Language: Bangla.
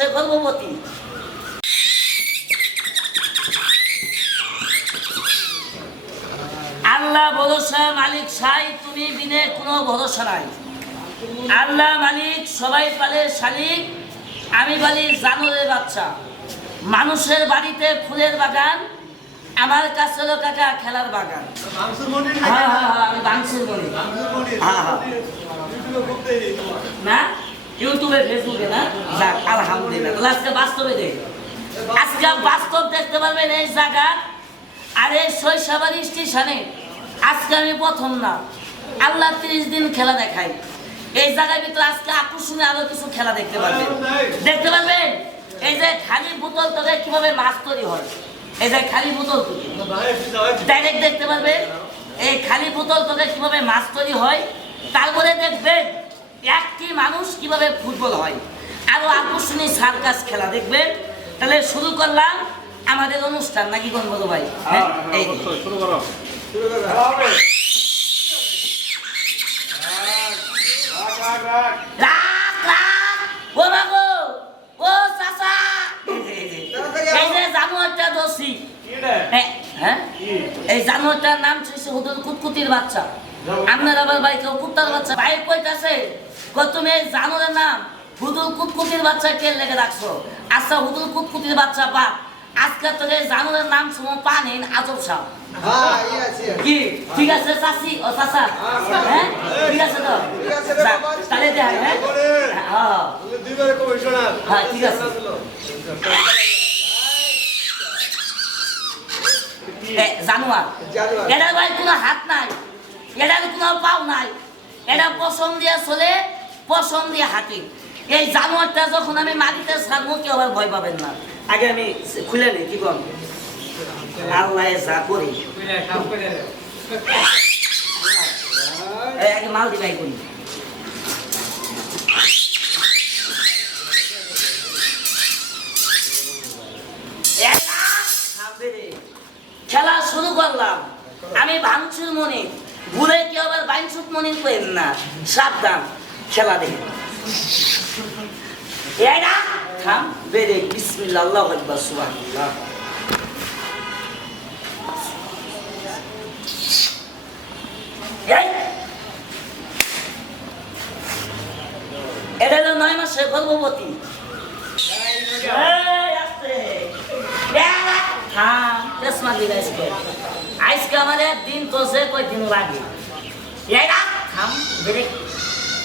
মাসে গর্ভবতী। আল্লাহ ভরসা মালিক সাই তুমি বিনে কোনো ভরসা নাই। আল্লাহ মালিক সবাই পালে শালিক আমি বলি জানোরের বাচ্চা। মানুষের বাড়িতে ফুলের বাগান আমার কাছে হলো কাকা খেলার বাগান। হ্যাঁ হ্যাঁ হ্যাঁ আমি বাংসের হ্যাঁ হ্যাঁ। না? ইউটিউবে ফেসবুকে না? আলহামদুলিল্লাহ আজকে বাস্তবে দেখ। আজকে বাস্তব দেখতে পারবেন এই জায়গা আর এই শৈশবাড়ি স্টেশনে। আজকে আমি প্রথম না। আল্লাহ তিরিশ দিন খেলা দেখাই। এই জায়গার ভিতরে আজকে আকর্ষণীয় আরও কিছু খেলা দেখতে পারবেন। দেখতে পারবেন? এই যে খালি বোতল থেকে কীভাবে মাছ তৈরি হয়? এই যে খালি বোতল ডাইরেক্ট দেখতে পারবেন? এই খালি বোতল থেকে কীভাবে মাছ তৈরি হয়? তারপরে দেখবেন একটি মানুষ কীভাবে ফুটবল হয়? আরও আকর্ষণীয় সার্কাস খেলা দেখবেন? তাহলে শুরু করলাম আমাদের অনুষ্ঠান নাকি কোন বলো ভাই? হ্যাঁ এই এই এই হ্যাঁ, হ্যাঁ? এই জানোয়ারটার নাম ছিল হুদুর কুতকুতির বাচ্চা। আপনার আবার ভাই কেউ কুত্তার বাচ্চা? ভাই কইতাছে কই তুমি জানোয়ারের নাম হুদুর কুতকুতির বাচ্চা কে লেগে রাখছো? আচ্ছা হুদুর কুতকুতির বাচ্চা বাপ। আজকে এই জানোয়ারের নাম শুনো পানেন আজব সাহ কি? ঠিক আছে চাচি? ও চাচা? হ্যাঁ? ঠিক আছে তো? তাহলে হ্যাঁ? হ্যাঁ। হ্যাঁ ঠিক আছে। জানোয়ার। এটার ভাই কোনো হাত নাই এটার কোনো পাও নাই। এটা পছন্দ দিয়ে চলে দিয়ে হাঁটি এই জানোয়ারটা যখন আমি মাটিতে ছাড়বো, কেউ আবার ভয় পাবেন না। আগে আমি খুলে নিই কি কম? আল্লাহ যা করি। আগে মাল দিবাই করি। খেলা শুরু করলাম। আমি ভাঙচুর মনে ভুলে কি আবার বাইনসুক মনে করেন না। সাবধান। খেলা দেখে এরা থাম বেরে বিসমিল্লাহ আল্লাহু আকবার সুবহানাল্লাহ এই এটা হলো নয় মাসের গর্ভবতী এই। এই, আজকে। আমাদের দিন তো সে কয়দিন লাগে এই থাম, ব্রেক।